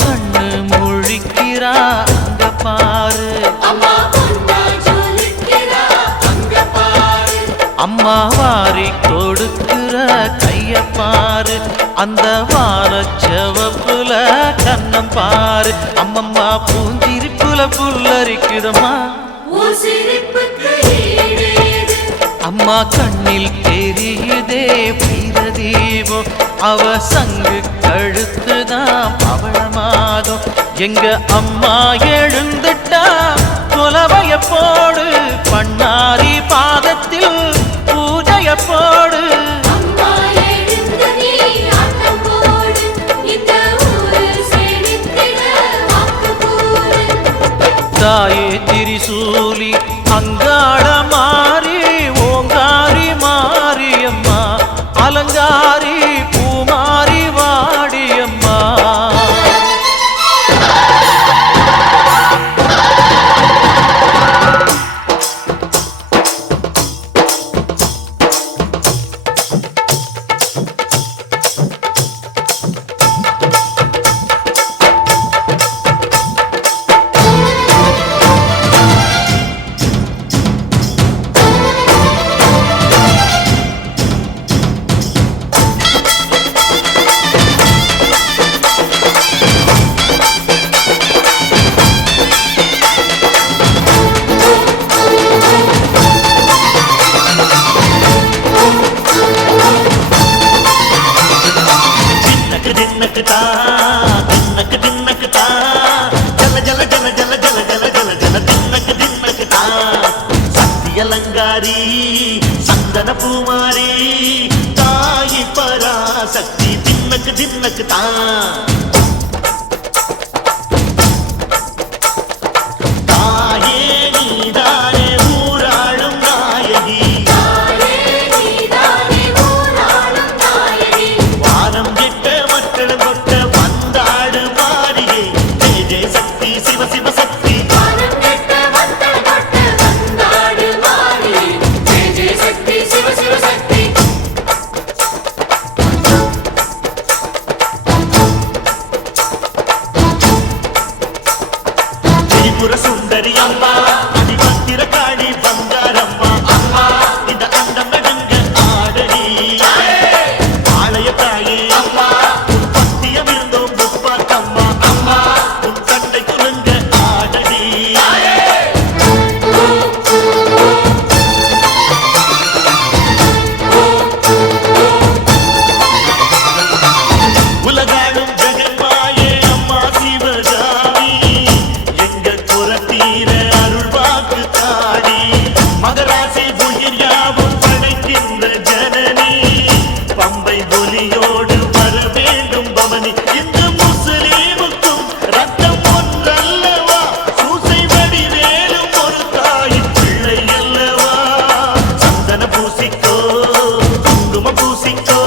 கண்ணு முழிக்கிறா அங்க பாரு, அம்மா வாரி கொடுக்கிற கைய பாரு, அந்த வானச்சவப்புல கண்ணம் பாரு. அம்மம்மா பூஞ்சிரிப்புல புல்லரிக்குதம்மா, அம்மா கண்ணில் தெரியுதே வீரதீபம், அவ சங்கு கழுத்துதான் பவளமாகும். எங்க அம்மா எழுந்துட்டா புலவைய போடு, பண்ணாரி பாதத்தில் பூஜைய போடு. தாயே திரிசூலி அங்காள மாறி ஓங்காரி மாரியம்மா, அலங்காரி பூமாரி வாடியம்மா. அலங்காரி சந்தன பூமாரி தாயி பராசக்தி தின்னக்கு தின்னக்கு தான். தாயே நீதானே ஊராளும் நாயகி, வானம் கெட்ட மக்கள் கொட்ட வந்தாடு மாறியே. ஜெய ஜெய சக்தி சிவ சிவ சக்தி, சுந்தரி அம்மா அதிபத்திர காளி பங்காரம்மா, அம்மா இந்த அண்டம் நடுங்க ஆடடி. ஆலய தாயே அம்மா உன் பத்தியம் இருந்தோம் முப்பாத்தம்மா, அம்மா உன் கண்டை குலுங்க ஆடடி. உலகாடும் ஜெகன்மாயே அம்மா சிவகாமி, அருள் வாக்கு தாடி. மகராசி உயிர் யாவும் படைக்கின்ற ஜனனி, பம்பை ஒலியோடு வர வேண்டும் பவனி. இந்த முஸ்லீமுக்கும் ரத்தம் ஒன்றல்லவா, சூசை வடிவேலும் ஒரு தாயின் பிள்ளை அல்லவா. சந்தன பூசிக்கோ குங்கும பூசிக்கோ,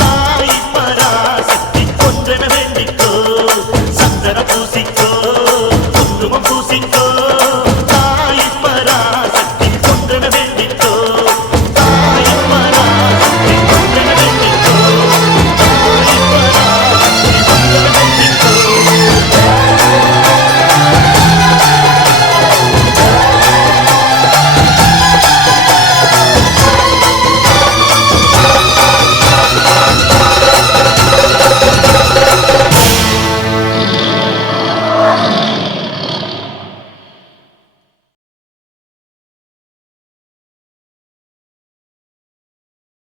தாய் பராசக்தி ஒன்றென வேண்டிக்கோ. சந்தன பூசிக்கோ